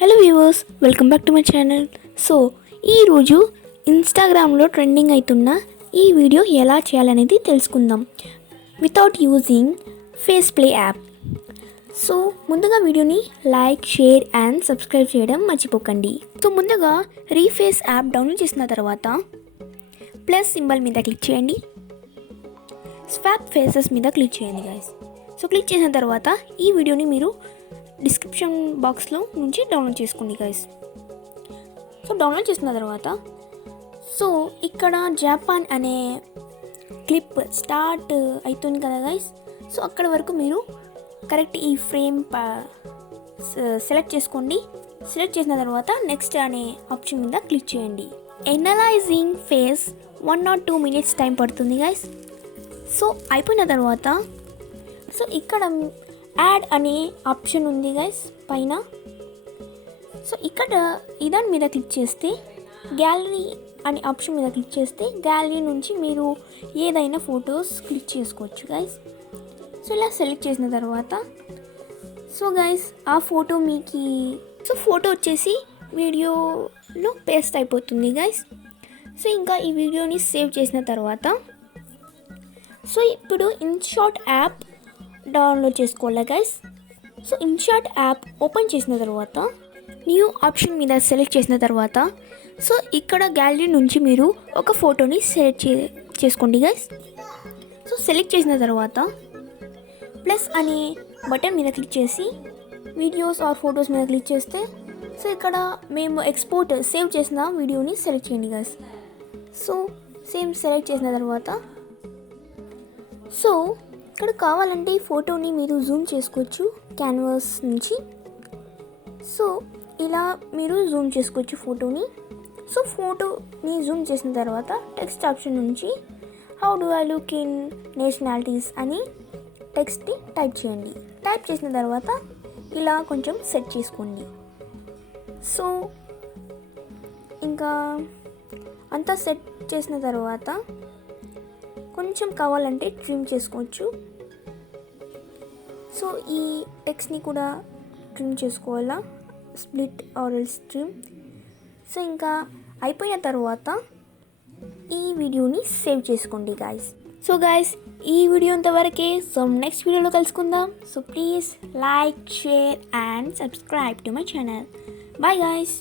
Hello viewers, welcome back to my channel. So ఈరోజు ఇన్స్టాగ్రామ్లో trending అవుతున్న ఈ వీడియో ఎలా చేయాలనేది తెలుసుకుందాం without using face play app. So ముందుగా వీడియోని లైక్, షేర్ అండ్ సబ్స్క్రైబ్ చేయడం మర్చిపోకండి. సో ముందుగా రీఫేస్ యాప్ డౌన్లోడ్ చేసిన తర్వాత ప్లస్ సింబల్ మీద క్లిక్ చేయండి. స్వాప్ ఫేసెస్ మీద క్లిక్ చేయండి గైస్. సో క్లిక్ చేసిన తర్వాత ఈ వీడియోని మీరు డిస్క్రిప్షన్ బాక్స్లో నుంచి డౌన్లోడ్ చేసుకోండి గైస్. సో డౌన్లోడ్ చేసిన తర్వాత సో ఇక్కడ జపాన్ అనే క్లిప్ స్టార్ట్ అవుతుంది కదా గైస్. సో అక్కడ వరకు మీరు కరెక్ట్ ఈ ఫ్రేమ్ సెలెక్ట్ చేసుకోండి. సెలెక్ట్ చేసిన తర్వాత నెక్స్ట్ అనే ఆప్షన్ మీద క్లిక్ చేయండి. Analysing face 1 or 2 minutes time పడుతుంది గైస్. సో అయిపోయిన తర్వాత సో ఇక్కడ యాడ్ అనే ఆప్షన్ ఉంది గైస్ పైన. సో ఇక్కడ ఇదాని మీద క్లిక్ చేస్తే గ్యాలరీ అనే ఆప్షన్ మీద క్లిక్ చేస్తే గ్యాలరీ నుంచి మీరు ఏదైనా ఫొటోస్ క్లిక్ చేసుకోవచ్చు గైస్. సో ఇలా సెలెక్ట్ చేసిన తర్వాత సో గైస్ ఆ ఫోటో మీకు ఫోటో వచ్చేసి వీడియోలో పేస్ట్ అయిపోతుంది గైస్. సో ఇంకా ఈ వీడియోని సేవ్ చేసిన తర్వాత సో ఇప్పుడు ఇన్షాట్ యాప్ డౌన్లోడ్ చేసుకోవాలి guys. So INSAT app open చేసిన తర్వాత న్యూ ఆప్షన్ మీద సెలెక్ట్ చేసిన తర్వాత సో ఇక్కడ గ్యాలరీ నుంచి మీరు ఒక ఫోటోని సెలెక్ట్ చేసుకోండి గైస్. సో సెలెక్ట్ చేసిన తర్వాత ప్లస్ అనే బటన్ మీద క్లిక్ చేసి వీడియోస్ ఆర్ ఫొటోస్ మీద క్లిక్ చేస్తే సో ఇక్కడ మేము ఎక్స్పోర్ట్ సేవ్ చేసిన వీడియోని సెలెక్ట్ చేయండి గైస్. సో సేమ్ సెలెక్ట్ చేసిన తర్వాత సో ఇక్కడ కావాలంటే ఈ ఫోటోని మీరు జూమ్ చేసుకోవచ్చు క్యాన్వాస్ నుంచి. సో ఇలా మీరు జూమ్ చేసుకోవచ్చు ఫోటోని. సో ఫోటోని జూమ్ చేసిన తర్వాత టెక్స్ట్ ఆప్షన్ నుంచి how do I look in nationalities అని టెక్స్ట్ని టైప్ చేయండి. టైప్ చేసిన తర్వాత ఇలా కొంచెం సెట్ చేసుకోండి. సో ఇంకా అంతా సెట్ చేసిన తర్వాత కొంచెం కావాలంటే ట్రిమ్ చేసుకోవచ్చు. సో ఈ టెక్స్ట్ని కూడా ట్రిమ్ చేసుకోవాలా, split or else trim. So ఇంకా అయిపోయిన తర్వాత ఈ వీడియోని సేవ్ చేసుకోండి గాయస్. సో గాయస్ ఈ వీడియో అంతవరకే. సో నెక్స్ట్ వీడియోలో కలుసుకుందాం. So please like, share and subscribe to my channel. Bye guys.